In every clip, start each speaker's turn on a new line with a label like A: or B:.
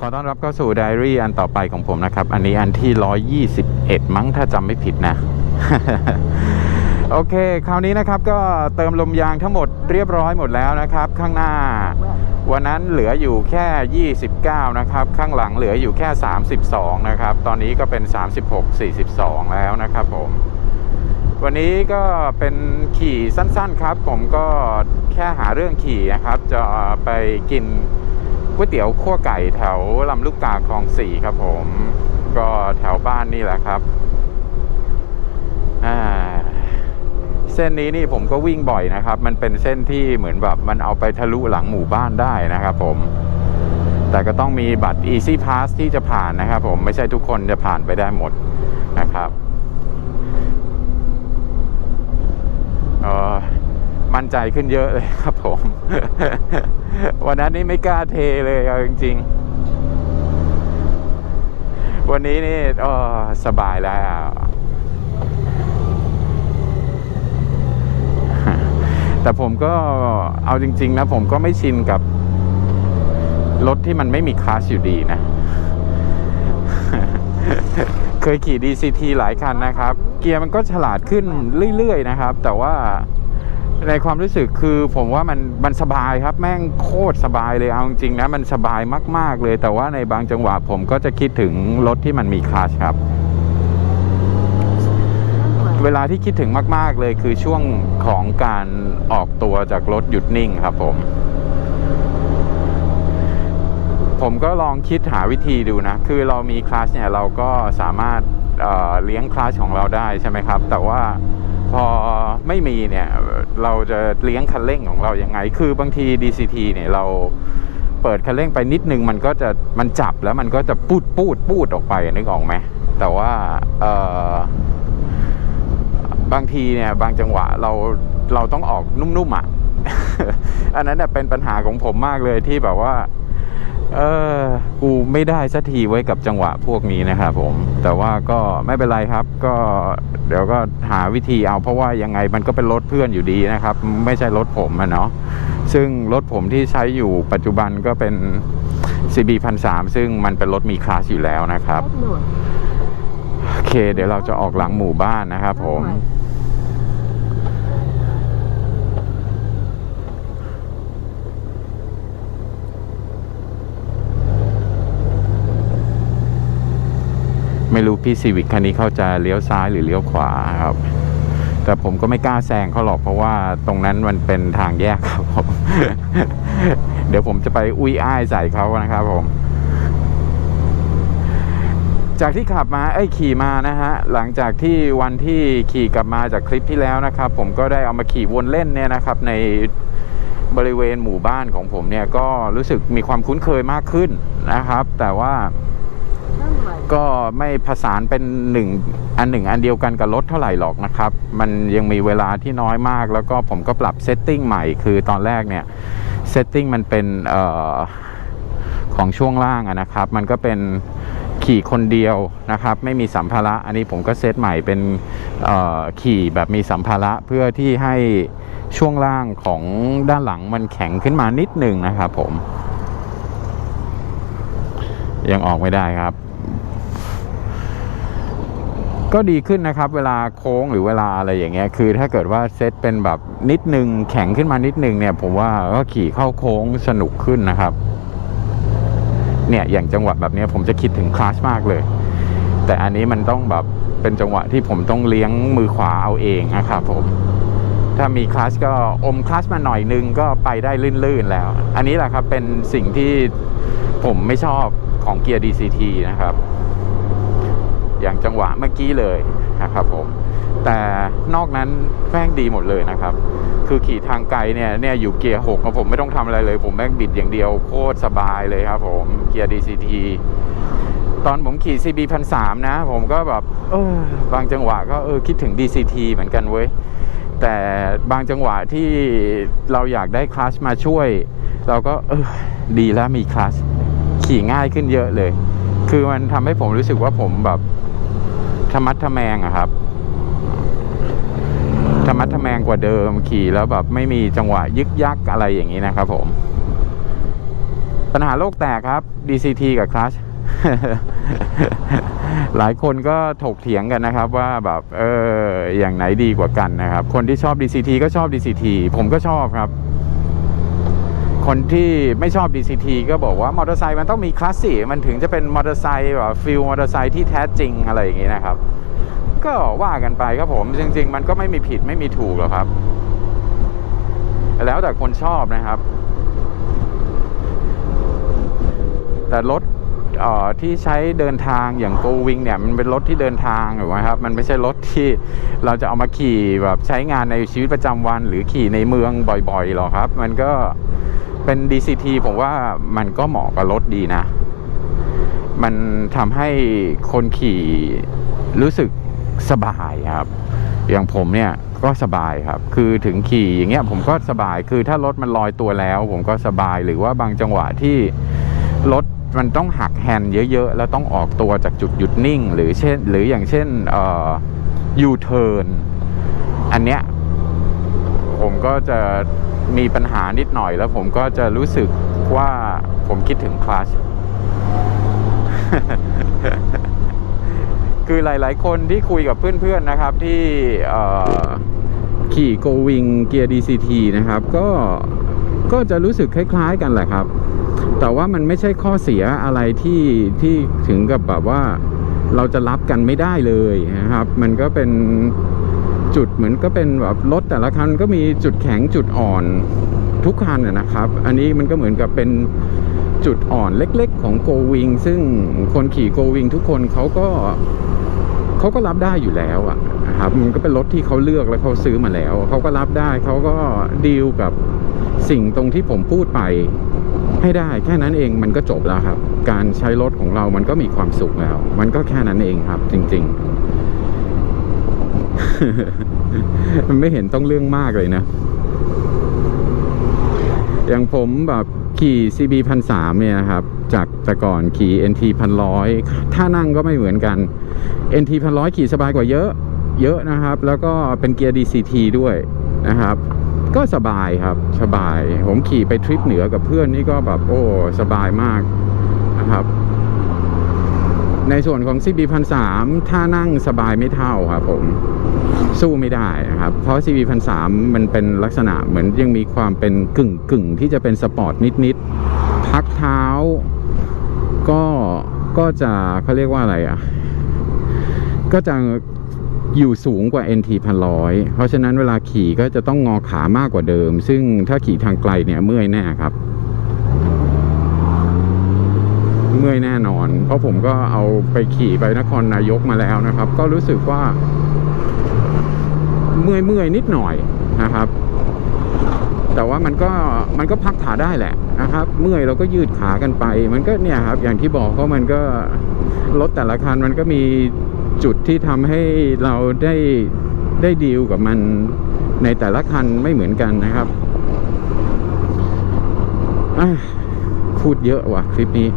A: ขอต้อนรับเข้าสู่ไดอารี่อันต่อไปของผมนะครับ อันนี้อันที่ 121 มั้งถ้าจำไม่ผิดนะ โอเค คราวนี้นะครับก็เติมลมยางทั้งหมดเรียบร้อยหมดแล้วนะครับ ข้างหน้า วันนั้นเหลืออยู่แค่ 29 นะครับ ข้างหลังเหลืออยู่แค่ 32 นะครับ ตอนนี้ก็เป็น 36 42 แล้วนะครับผมวันนี้ก็เป็นขี่สั้นๆครับ ผมก็แค่หาเรื่องขี่นะครับ จะไปกิน ก๋วยเตี๋ยวขั้วไก่แถวลำลูกกาคลองสี่ครับผม ก็แถวบ้านนี่แหละครับอ่าเส้นนี้นี่ผมก็วิ่งบ่อยนะครับ มันเป็นเส้นที่เหมือนแบบมันเอาไปทะลุหลังหมู่บ้านได้นะครับผม แต่ก็ต้องมีบัตร Easy Pass ที่จะผ่านนะครับผมไม่ใช่ทุกคนจะผ่านไปได้หมดนะครับออ มั่นใจขึ้นเยอะเลยครับผม วันนั้นนี่ไม่กล้าเทเลยเอาจริง ๆ วันนี้นี่เออสบายแล้ว แต่ผมก็เอาจริง ๆ นะ ผมก็ไม่ชินกับรถที่มันไม่มีคลาสอยู่ดีนะ เคยขี่ DCT หลายคันนะครับ เกียร์มันก็ฉลาดขึ้นเรื่อย ๆ นะครับ แต่ว่า ในความรู้สึกคือผมว่ามันมันสบายครับ แม่งโคตรสบายเลยเอาจริงนะมันสบายมาก ๆเลย แต่ว่าในบางจังหวะผมก็จะคิดถึงรถที่มันมีคลาสครับ เวลาที่คิดถึงมาก ๆเลยคือช่วงของการออกตัวจากรถหยุดนิ่งครับผมผมก็ลองคิดหาวิธีดูนะ คือเรามีคลาสเนี่ยเราก็สามารถเเลี้ยงคลาสของเราได้ใช่ไหมครับ แต่ว่า พอไม่มีเนี่ยเราจะเลี้ยงคันเร่งของเรายังไง คือบางที DCT เนี่ยเราเปิดคันเร่งไปนิดนึงมันก็จะมันจับแล้วมันก็จะปูดปูดปูดออกไปนึกออกไหมแต่ว่าเออบางทีเนี่ยบางจังหวะเราเราต้องออกนุ่มๆอะอันนั้นเนยเป็นปัญหาของผมมากเลยที่แบบว่า เออกูไม่ได้สักทีไว้กับจังหวะพวกนี้นะครับผม แต่ว่าก็ไม่เป็นไรครับก็ เดี๋ยวก็หาวิธีเอาเพราะว่ายังไงมันก็เป็นรถเพื่อนอยู่ดีนะครับ ไม่ใช่รถผมอะเนาะซึ่งรถผมที่ใช้อยู่ปัจจุบันก็เป็น CB 1 3 0ซึ่งมันเป็นรถมีคลาสอยู่แล้วนะครับ โอเค เดี๋ยวเราจะออกหลังหมู่บ้านนะครับผม ไไม่รู้พี่ซีวิ c คันนี้เขาจะเลี้ยวซ้ายหรือเลี้ยวขวาครับ แต่ผมก็ไม่กล้าแซงเขาหรอกเพราะว่าตรงนั้นมันเป็นทางแยกครับผม เดี๋ยวผมจะไปอุ้ยอ้ายใส่เขานะครับผม จากที่ขับมาเอ้ขี่มานะฮะ หลังจากที่วันที่ขี่กลับมาจากคลิปที่แล้วนะครับ ผมก็ได้เอามาขี่วนเล่นเนี่ยนะครับ ในบริเวณหมู่บ้านของผมเนี่ยก็รู้สึกมีความคุ้นเคยมากขึ้นนะครับ แต่ว่า ก็ไม่ผสานเป็นหนึ่งอันหนึ่งอันเดียวกันกับรถเท่าไหร่หรอกนะครับ มันยังมีเวลาที่น้อยมาก แล้วก็ผมก็ปรับเซตติ้งใหม่คือตอนแรกเนี่ยเซตติ้งมันเป็นออของช่วงล่างนะครับ มันก็เป็นขี่คนเดียวนะครับ ไม่มีสัมภาระ อันนี้ผมก็เซตใหม่เป็นขี่แบบมีสัมภาระเพื่อที่ให้ช่วงล่างของด้านหลังมันแข็งขึ้นมานิดหนึ่งนะครับผม ยังออกไม่ได้ครับ ก็ดีขึ้นนะครับเวลาโค้งหรือเวลาอะไรอย่างเงี้ยคือถ้าเกิดว่าเซตเป็นแบบนิดนึงแข็งขึ้นมานิดนึงเนี่ยผมว่าก็ขี่เข้าโค้งสนุกขึ้นนะครับเนี่ยอย่างจังหวะแบบนี้ผมจะคิดถึงคลาสมากเลย แต่อันนี้มันต้องแบบเป็นจังหวะที่ผมต้องเลี้ยงมือขวาเอาเองนะครับผมถ้ามีคลาสก็อมคลาสมาหน่อยนึงก็ไปได้ลื่นๆแล้ว อันนี้แหละครับเป็นสิ่งที่ผมไม่ชอบของเกียร์ DCT นะครับ อย่างจังหวะเมื่อกี้เลยนะครับผมแต่นอกนั้นแม่งดีหมดเลยนะครับ คือขี่ทางไกลเนี่ยเนี่ยอยู่เกียร์หกผมไม่ต้องทำอะไรเลย ผมแม่งบิดอย่างเดียวโคตรสบายเลยครับผมเกียร์ DCT ตอนผมขี่ CB พันสามนะ ผมก็แบบเออบางจังหวะก็เออคิดถึง DCT เหมือนกันเว้ย แต่บางจังหวะที่เราอยากได้คลัชมาช่วย เราก็เออดีแล้วมีคลัชขี่ง่ายขึ้นเยอะเลย คือมันทำให้ผมรู้สึกว่าผมแบบ ธรรมัดทะแมงอะครับธรรมัดทะแมงกว่าเดิมขี่แล้วแบบไม่มีจังหวะยึกยักอะไรอย่างนี้นะครับ ผม ปัญหาโลกแตกครับ DCT กับคลัชหลายคนก็ถกเถียงกันนะครับว่าแบบเอออย่างไหนดีกว่ากันนะครับ คนที่ชอบ DCT ก็ชอบ DCT ผมก็ชอบครับ คนที่ไม่ชอบ DCT ก็บอกว่ามอเตอร์ไซค์มันต้องมีคลาสสิมันถึงจะเป็นมอเตอร์ไซค์แบบฟิลมอเตอร์ไซค์ที่แท้จริงอะไรอย่างงี้นะครับ ก็ว่ากันไปครับผมจริง ๆ มันก็ไม่มีผิดไม่มีถูกหรอกครับ แล้วแต่คนชอบนะครับ แต่รถที่ใช้เดินทางอย่างโกวิงเนี่ยมันเป็นรถที่เดินทางถูกไหมครับมันไม่ใช่รถที่เราจะเอามาขี่แบบใช้งานในชีวิตประจำวัน หรือขี่ในเมืองบ่อยๆหรอกครับ มันก็ เป็น DCT ผมว่ามันก็เหมาะกับรถดีนะ มันทำให้คนขี่รู้สึกสบายครับ อย่างผมเนี่ยก็สบายครับ คือถึงขี่อย่างเงี้ยผมก็สบาย คือถ้ารถมันลอยตัวแล้ว ผมก็สบาย หรือว่าบางจังหวะที่รถมันต้องหักแฮนด์เยอะ ๆ แล้วต้องออกตัวจากจุดหยุดนิ่ง หรือเช่น หรืออย่างเช่นเอ่อยูเทิร์นอันเนี้ยผมก็จะ มีปัญหานิดหน่อยแล้วผมก็จะรู้สึกว่าผมคิดถึงคลัชคือหลาย ๆ คนที่คุยกับเพื่อน ๆ นะครับที่ขี่โกวิงเกียร์ DCT นะครับ ก็ก็จะรู้สึกคล้าย ๆ กันแหละครับ แต่ว่ามันไม่ใช่ข้อเสียอะไรที่ที่ถึงกับแบบว่าเราจะรับกันไม่ได้เลยนะครับ มันก็เป็น จุดเหมือนก็เป็นแบบรถแต่ละคันก็มีจุดแข็งจุดอ่อนทุกคันนะนะครับ อันนี้มันก็เหมือนกับเป็นจุดอ่อนเล็กๆ ของโกวิงซึ่งคนขี่โกวิงทุกคนเขาก็เขาก็รับได้อยู่แล้วอะนะครับมันก็เป็นรถที่เขาเลือกแล้วเขาซื้อมาแล้วเขาก็รับได้เขาก็ดีลกับสิ่งตรงที่ผมพูดไปให้ได้แค่นั้นเองมันก็จบแล้วครับ การใช้รถของเรามันก็มีความสุขแล้ว มันก็แค่นั้นเองครับจริง ๆ มันไม่เห็นต้องเรื่องมากเลยนะ อย่างผมแบบขี่ CB พันสามเนี่ยครับ จากแต่ก่อนขี่ NT พันร้อยถ้านั่งก็ไม่เหมือนกัน NT พันร้อยขี่สบายกว่าเยอะ เยอะนะครับ แล้วก็เป็นเกียร์ DCT ด้วยนะครับ ก็สบายครับ สบาย ผมขี่ไปทริปเหนือกับเพื่อนนี่ก็แบบโอ้ สบายมากนะครับ ในส่วนของ CB พันสามถ้านั่งสบายไม่เท่าครับผมสู้ไม่ได้ครับ เพราะ CB พันสามมันเป็นลักษณะเหมือนยังมีความเป็นกึ่งกึ่งที่จะเป็นสปอร์ตนิดๆพักเท้า ก็ก็จะเขาเรียกว่าอะไรอะ ก็จะอยู่สูงกว่า NT พันร้อยเพราะฉะนั้นเวลาขี่ก็จะต้องงอขามากกว่าเดิม ซึ่งถ้าขี่ทางไกลเนี่ยเมื่อยแน่ครับ เมื่อยแน่นอน เพราะผมก็เอาไปขี่ไปนครนายกมาแล้วนะครับ ก็รู้สึกว่า เมื่อยเมื่อยนิดหน่อยนะครับ แต่ว่ามันก็มันก็พักขาได้แหละนะครับ เมื่อยเราก็ยืดขากันไป มันก็เนี่ยครับ อย่างที่บอกก็มันก็รถแต่ละคันมันก็มีจุดที่ทำให้เราได้ได้ดีลกับมันในแต่ละคันไม่เหมือนกันนะครับอะพูดเยอะว่ะคลิปนี้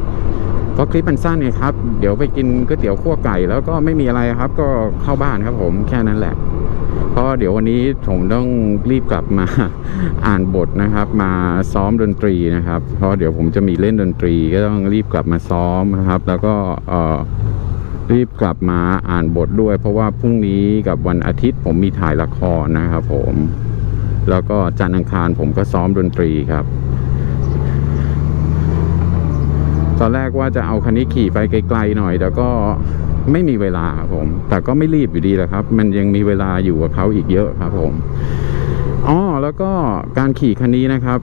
A: เพราะคลิปมันสั้นไงครับ เดี๋ยวไปกินก๋วยเตี๋ยวคั่วไก่ แล้วก็ไม่มีอะไรครับ ก็เข้าบ้านครับผมแค่นั้นแหละ เพราะเดี๋ยววันนี้ผมต้องรีบกลับมาอ่านบทนะครับ มาซ้อมดนตรีนะครับ เพราะเดี๋ยวผมจะมีเล่นดนตรี ก็ต้องรีบกลับมาซ้อมนะครับ แล้วก็เอ่อรีบกลับมาอ่านบทด้วย เพราะว่าพรุ่งนี้กับวันอาทิตย์ผมมีถ่ายละครนะครับผม แล้วก็จันทร์อังคารผมก็ซ้อมดนตรีครับ ตอนแรกว่าจะเอาคันนี้ขี่ไปไกลๆหน่อย แต่ก็ไม่มีเวลาครับผม แต่ก็ไม่รีบอยู่ดีแหละครับ มันยังมีเวลาอยู่กับเขาอีกเยอะครับผมอ๋อแล้วก็การขี่คันนี้นะครับ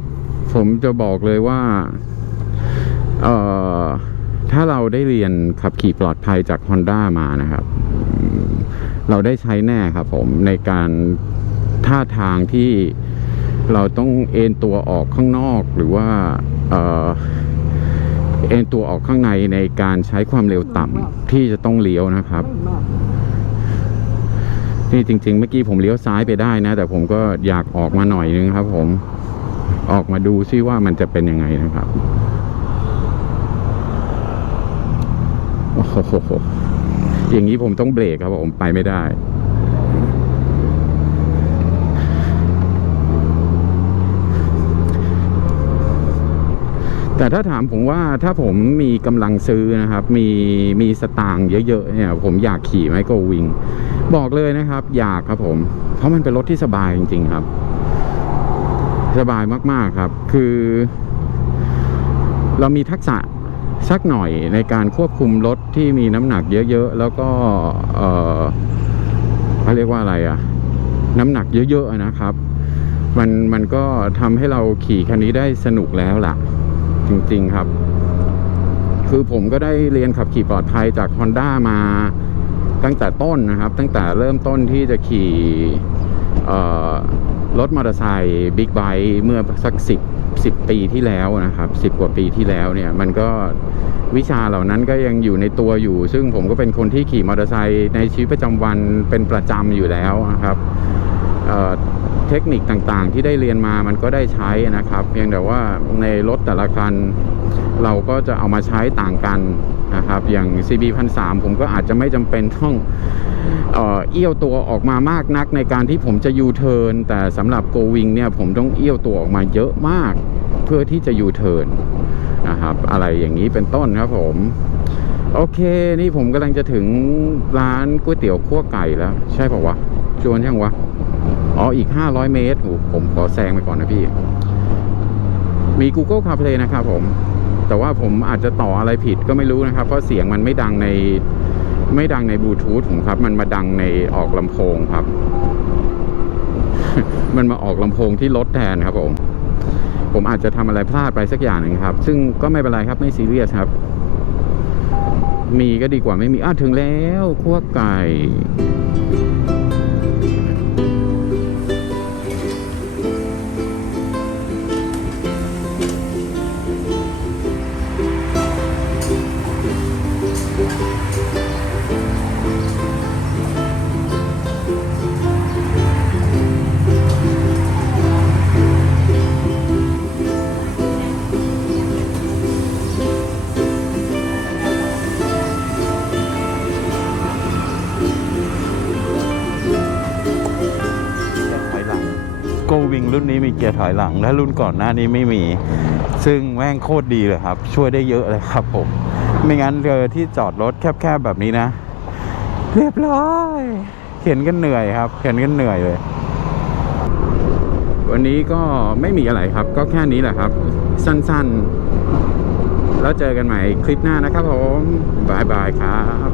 A: ผมจะบอกเลยว่าเอ่อถ้าเราได้เรียนขับขี่ปลอดภัยจาก Honda มานะครับ เราได้ใช้แน่ครับผมในการท่าทางที่เราต้องเอนตัวออกข้างนอกหรือว่าเอ่อ เอ็นตัวออกข้างในในการใช้ความเร็วต่ำที่จะต้องเลี้ยวนะครับ นี่จริง ๆ เมื่อกี้ผมเลี้ยวซ้ายไปได้นะ แต่ผมก็อยากออกมาหน่อยนึงครับ ผมออกมาดูซิว่ามันจะเป็นยังไงนะครับโอ้โหอย่างนี้ผมต้องเบรกครับผมไปไม่ได้ แต่ถ้าถามผมว่าถ้าผมมีกำลังซื้อนะครับ มีมีสตางค์เยอะๆเนี่ยผมอยากขี่ไมโครวิงบอกเลยนะครับ อยากครับผม เพราะมันเป็นรถที่สบายจริงๆครับ สบายมากๆครับ คือ เรามีทักษะสักหน่อยในการควบคุมรถที่มีน้ำหนักเยอะๆ แล้วก็เออเขาเรียกว่าอะไรอะน้ำหนักเยอะๆนะครับ มันมันก็ทำให้เราขี่คันนี้ได้สนุกแล้วล่ะ จริง ๆ ครับ คือผมก็ได้เรียนขับขี่ปลอดภัยจาก Honda มาตั้งแต่ต้นนะครับ ตั้งแต่เริ่มต้นที่จะขี่รถมอเตอร์ไซค์บิ๊กไบค์เมื่อสักสิบสิบปีที่แล้วนะครับสิบกว่าปีที่แล้วเนี่ย มันก็วิชาเหล่านั้นก็ยังอยู่ในตัวอยู่ ซึ่งผมก็เป็นคนที่ขี่มอเตอร์ไซค์ในชีวิตประจำวันเป็นประจำอยู่แล้วนะครับ เทคนิคต่างๆ ที่ได้เรียนมามันก็ได้ใช้นะครับ เพียงแต่ว่าในรถแต่ละคัน เราก็จะเอามาใช้ต่างกันนะครับ อย่าง CB 1 3 0ผมก็อาจจะไม่จำเป็นต้องเอเอี้ยวตัวออกมามากนักในการที่ผมจะยูเทิร์นแต่สำหรับ Go Wing เนี่ยผมต้องเอี้ยวตัวออกมาเยอะมาก เพื่อที่จะยูเทิร์นนะครับ อะไรอย่างนี้เป็นต้นครับผม โอเค นี่ผมกำลังจะถึงร้านก๋วยเตี๋ยวคั่วไก่แล้ว ใช่ป่าวะชวนยังวะ อ๋อ อีก 500 เมตรโอ้ผมขอแซงไปก่อนนะพี่ มี Google CarPlay นะครับผม แต่ว่าผมอาจจะต่ออะไรผิดก็ไม่รู้นะครับ เพราะเสียงมันไม่ดังในไม่ดังในบลูทูธผมครับ มันมาดังในออกลำโพงครับ มันมาออกลำโพงที่รถแทนครับผม ผมอาจจะทำอะไรพลาดไปสักอย่างหนึ่งครับ ซึ่งก็ไม่เป็นไรครับไม่ซีเรียสครับมีก็ดีกว่าไม่มีอ้าถึงแล้วคั่วไก่ ที่มีเกียร์ถอยหลัง และรุ่นก่อนหน้านี้ไม่มี ซึ่งแม่งโคตรดีเลยครับ ช่วยได้เยอะเลยครับผม ไม่งั้นเจอที่จอดรถแคบๆแบบนี้นะ เรียบร้อยเข็นกันเหนื่อยครับเข็นกันเหนื่อยเลย วันนี้ก็ไม่มีอะไรครับ ก็แค่นี้แหละครับ สั้นๆ แล้วเจอกันใหม่คลิปหน้านะครับผมบายบายครับ